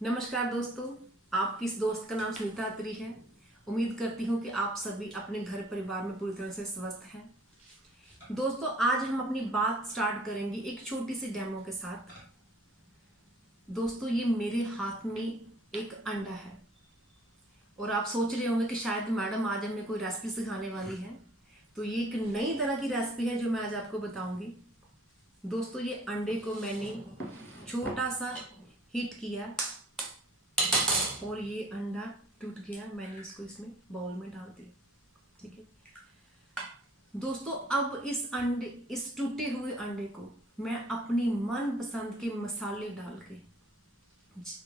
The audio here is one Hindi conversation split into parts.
नमस्कार दोस्तों, आपकी इस दोस्त का नाम सुनीता अत्री है। उम्मीद करती हूँ कि आप सभी अपने घर परिवार में पूरी तरह से स्वस्थ हैं। दोस्तों, आज हम अपनी बात स्टार्ट करेंगे एक छोटी सी डेमो के साथ। दोस्तों, ये मेरे हाथ में एक अंडा है और आप सोच रहे होंगे कि शायद मैडम आज हमें कोई रेसिपी सिखाने वाली है। तो ये एक नई तरह की रेसिपी है जो मैं आज आपको बताऊंगी। दोस्तों, ये अंडे को मैंने छोटा सा हीट किया और ये अंडा टूट गया। मैंने इसको इसमें बाउल में डाल दिया। ठीक है दोस्तों, अब इस टूटे हुए अंडे को मैं अपनी मन पसंद के मसाले डाल के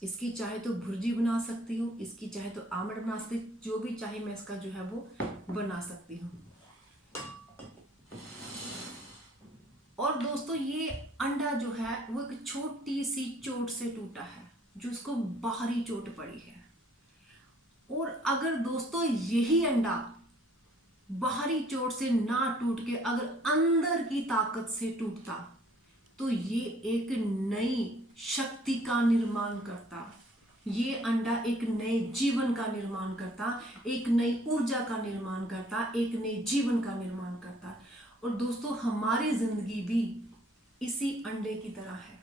इसकी चाहे तो भुर्जी बना सकती हूँ, इसकी चाहे तो आमलेट बना सकती हूँ, जो भी चाहे मैं इसका जो है वो बना सकती हूँ। और दोस्तों, ये अंडा जो है वो एक छोटी सी चोट से टूटा है, जो इसको बाहरी चोट पड़ी है। और अगर दोस्तों यही अंडा बाहरी चोट से ना टूट के अगर अंदर की ताकत से टूटता तो ये एक नई शक्ति का निर्माण करता। ये अंडा एक नए जीवन का निर्माण करता, एक नई ऊर्जा का निर्माण करता, एक नए जीवन का निर्माण करता। और दोस्तों, हमारी जिंदगी भी इसी अंडे की तरह है।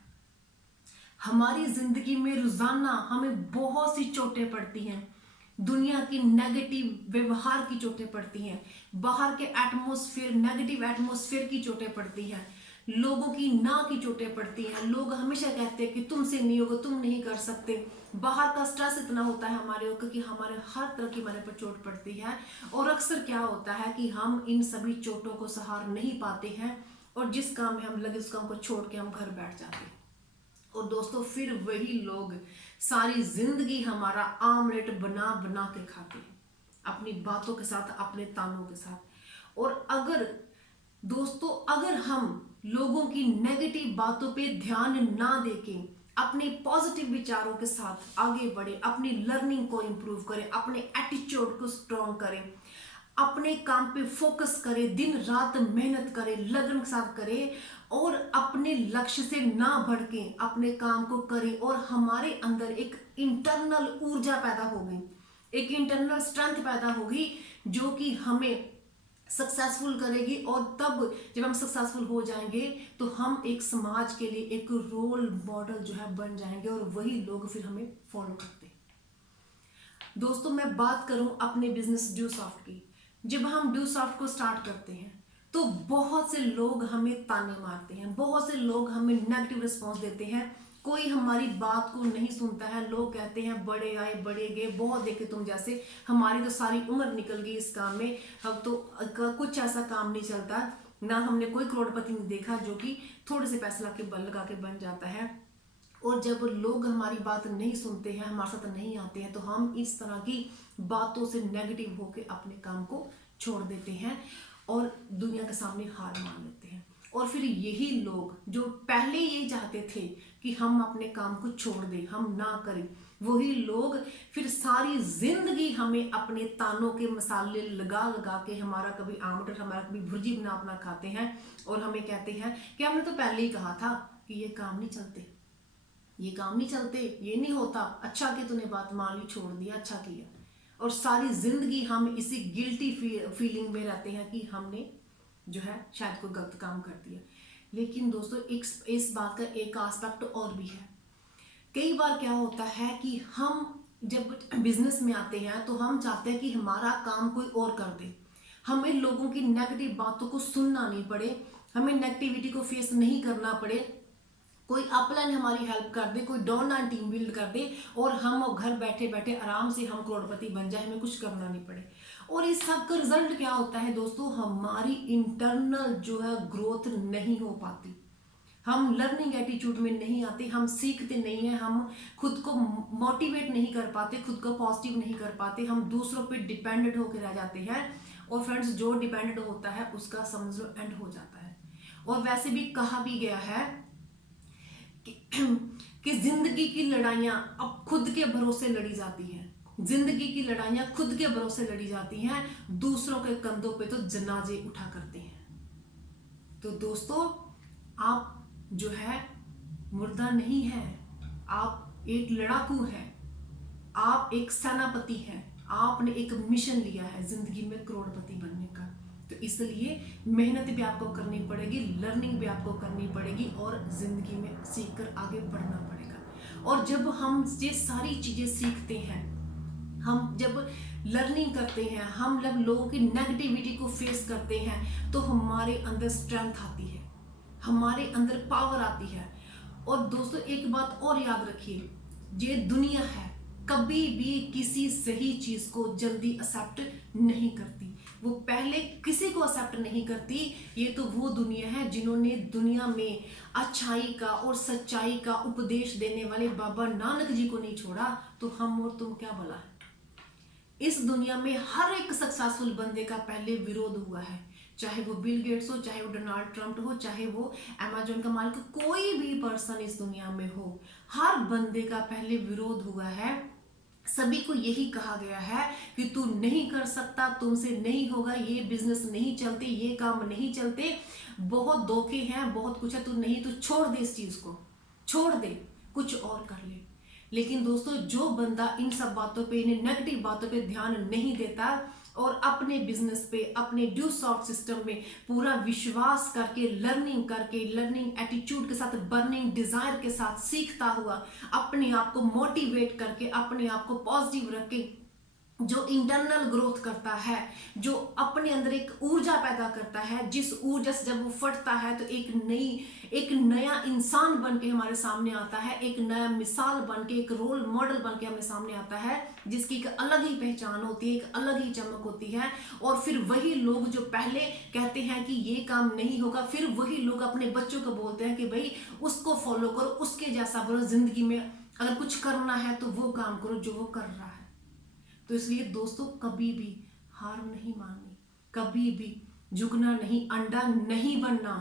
हमारी जिंदगी में रोजाना हमें बहुत सी चोटें पड़ती हैं। दुनिया की नेगेटिव व्यवहार की चोटें पड़ती हैं, बाहर के एटमॉस्फेयर नेगेटिव एटमॉस्फेयर की चोटें पड़ती हैं, लोगों की ना की चोटें पड़ती हैं। लोग हमेशा कहते हैं कि तुमसे नहीं होगा, तुम नहीं कर सकते। बाहर का स्ट्रेस इतना होता है हमारे ऊपर कि हमारे हर तरह की हमारे पर चोट पड़ती है। और अक्सर क्या होता है कि हम इन सभी चोटों को सहार नहीं पाते हैं और जिस काम में हम लगे उस काम को छोड़ के हम घर बैठ जाते हैं। और दोस्तों, फिर वही लोग सारी जिंदगी हमारा आमलेट बना बना के खाते हैं, अपनी बातों के साथ, अपने तानों के साथ। और अगर हम लोगों की नेगेटिव बातों पे ध्यान ना देके अपने पॉजिटिव विचारों के साथ आगे बढ़े, अपनी लर्निंग को इंप्रूव करें, अपने एटीट्यूड को स्ट्रॉन्ग करें, अपने काम पे फोकस करें, दिन रात मेहनत करें, लगन के साथ करें और अपने लक्ष्य से ना भटके अपने काम को करें और हमारे अंदर एक इंटरनल ऊर्जा पैदा होगी, एक इंटरनल स्ट्रेंथ पैदा होगी जो कि हमें सक्सेसफुल करेगी। और तब जब हम सक्सेसफुल हो जाएंगे तो हम एक समाज के लिए एक रोल मॉडल जो है बन जाएंगे और वही लोग फिर हमें फॉलो करते हैं। दोस्तों, मैं बात करूं अपने बिजनेस ड्यू सॉफ्ट की। जब हम ड्यू सॉफ्ट को स्टार्ट करते हैं तो बहुत से लोग हमें ताने मारते हैं, बहुत से लोग हमें नेगेटिव रिस्पॉन्स देते हैं, कोई हमारी बात को नहीं सुनता है। लोग कहते हैं बड़े आए बड़े गए, बहुत देखे तुम जैसे, हमारी तो सारी उम्र निकल गई इस काम में, अब तो कुछ ऐसा काम नहीं चलता। ना हमने कोई करोड़पति नहीं देखा जो कि थोड़े से पैसे लगा के बन जाता है। और जब लोग हमारी बात नहीं सुनते हैं, हमारे साथ नहीं आते हैं, तो हम इस तरह की बातों से नेगेटिव होकर अपने काम को छोड़ देते हैं और दुनिया के सामने हार मान लेते हैं। और फिर यही लोग जो पहले ये चाहते थे कि हम अपने काम को छोड़ दें, हम ना करें, वही लोग फिर सारी जिंदगी हमें अपने तानों के मसाले लगा लगा के हमारा कभी आमलेट, हमारा कभी भुर्जी बना अपना खाते हैं और हमें कहते हैं कि हमने तो पहले ही कहा था कि ये काम नहीं चलते, ये काम नहीं चलते, ये नहीं होता, अच्छा कि तूने बात मान ली, छोड़ दिया, अच्छा किया। और सारी जिंदगी हम इसी गिल्टी फीलिंग में रहते हैं कि हमने जो है शायद कोई गलत काम कर दिया। लेकिन दोस्तों, इस बात का एक एस्पेक्ट और भी है। कई बार क्या होता है कि हम जब बिजनेस में आते हैं तो हम चाहते हैं कि हमारा काम कोई और कर दे, हमें लोगों की नेगेटिव बातों को सुनना नहीं पड़े, हमें नेगेटिविटी को फेस नहीं करना पड़े, कोई अपलाइन हमारी हेल्प कर दे, कोई डाउनलाइन टीम बिल्ड कर दे और हम घर बैठे बैठे आराम से हम करोड़पति बन जाए, हमें कुछ करना नहीं पड़े। और इस सब का रिजल्ट क्या होता है दोस्तों, हमारी इंटरनल जो है ग्रोथ नहीं हो पाती, हम लर्निंग एटीट्यूड में नहीं आते, हम सीखते नहीं हैं, हम खुद को मोटिवेट नहीं कर पाते, खुद को पॉजिटिव नहीं कर पाते, हम दूसरों पे डिपेंडेंट होकर रह जाते हैं। और फ्रेंड्स, जो डिपेंडेंट होता है उसका समझ लो एंड हो जाता है। और वैसे भी कहा भी गया है कि जिंदगी की लड़ाइयां अब खुद के भरोसे लड़ी जाती हैं, जिंदगी की लड़ाइयां खुद के भरोसे लड़ी जाती हैं, दूसरों के कंधों पे तो जनाजे उठा करते हैं। तो दोस्तों, आप जो है मुर्दा नहीं है, आप एक लड़ाकू हैं, आप एक सेनापति हैं, आपने एक मिशन लिया है जिंदगी में करोड़पति बनने का। तो इसलिए मेहनत भी आपको करनी पड़ेगी, लर्निंग भी आपको करनी पड़ेगी और जिंदगी में सीखकर आगे बढ़ना पड़ेगा। और जब हम ये सारी चीजें सीखते हैं, हम जब लर्निंग करते हैं, हम जब लोगों की नेगेटिविटी को फेस करते हैं, तो हमारे अंदर स्ट्रेंथ आती है, हमारे अंदर पावर आती है। और दोस्तों एक बात और याद रखिए, ये दुनिया है कभी भी किसी सही चीज को जल्दी एक्सेप्ट नहीं करती, वो पहले किसी को एक्सेप्ट नहीं करती। ये तो वो दुनिया है जिन्होंने दुनिया में अच्छाई का और सच्चाई का उपदेश देने वाले बाबा नानक जी को नहीं छोड़ा, तो हम और तुम क्या भला है। इस दुनिया में हर एक सक्सेसफुल बंदे का पहले विरोध हुआ है, चाहे वो बिल गेट्स हो, चाहे वो डोनाल्ड ट्रंप हो, चाहे वो अमेजोन का मालिक, कोई भी पर्सन इस दुनिया में हो, हर बंदे का पहले विरोध हुआ है। सभी को यही कहा गया है कि तू नहीं कर सकता, तुमसे नहीं होगा, ये बिजनेस नहीं चलते, ये काम नहीं चलते, बहुत धोखे हैं, बहुत कुछ है, तू नहीं, तू छोड़ दे, इस चीज को छोड़ दे, कुछ और कर ले। लेकिन दोस्तों जो बंदा इन सब बातों पे, इन नेगेटिव बातों पे ध्यान नहीं देता और अपने बिजनेस पे, अपने ड्यू सॉफ्ट सिस्टम में पूरा विश्वास करके, लर्निंग एटीट्यूड के साथ, बर्निंग डिजायर के साथ सीखता हुआ, अपने आप को मोटिवेट करके, अपने आप को पॉजिटिव रख के, जो इंटरनल ग्रोथ करता है, जो अपने अंदर एक ऊर्जा पैदा करता है, जिस ऊर्जा से जब वो फटता है तो एक नया इंसान बन के हमारे सामने आता है, एक नया मिसाल बन के, एक रोल मॉडल बन के हमारे सामने आता है, जिसकी एक अलग ही पहचान होती है, एक अलग ही चमक होती है। और फिर वही लोग जो पहले कहते हैं कि ये काम नहीं होगा, फिर वही लोग अपने बच्चों को बोलते हैं कि भाई उसको फॉलो करो, उसके जैसा बनो, जिंदगी में अगर कुछ करना है तो वो काम करो जो वो कर रहा है। तो इसलिए दोस्तों कभी भी हार नहीं माननी, कभी भी झुकना नहीं, अंडा नहीं बनना,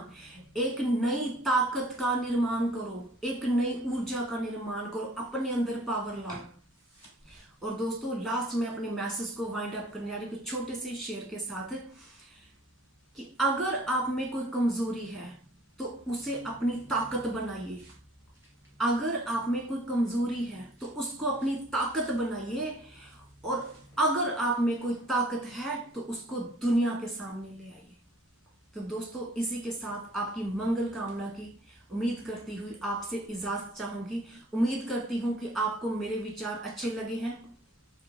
एक नई ताकत का निर्माण करो, एक नई ऊर्जा का निर्माण करो, अपने अंदर पावर लाओ। और दोस्तों लास्ट में अपने मैसेज को वाइंड अप करने जा रही हूं छोटे से शेयर के साथ, कि अगर आप में कोई कमजोरी है तो उसे अपनी ताकत बनाइए। अगर आप में कोई कमजोरी है तो उसको अपनी ताकत बनाइए, और अगर आप में कोई ताकत है तो उसको दुनिया के सामने ले आइए। तो दोस्तों इसी के साथ आपकी मंगल कामना की उम्मीद करती हुई आपसे इजाजत चाहूंगी। उम्मीद करती हूं कि आपको मेरे विचार अच्छे लगे हैं।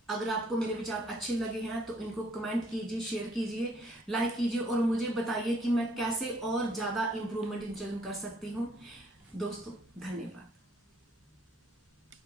अगर आपको मेरे विचार अच्छे लगे हैं तो इनको कमेंट कीजिए, शेयर कीजिए, लाइक कीजिए और मुझे बताइए कि मैं कैसे और ज्यादा इंप्रूवमेंट इन चैनल कर सकती हूँ। दोस्तों धन्यवाद।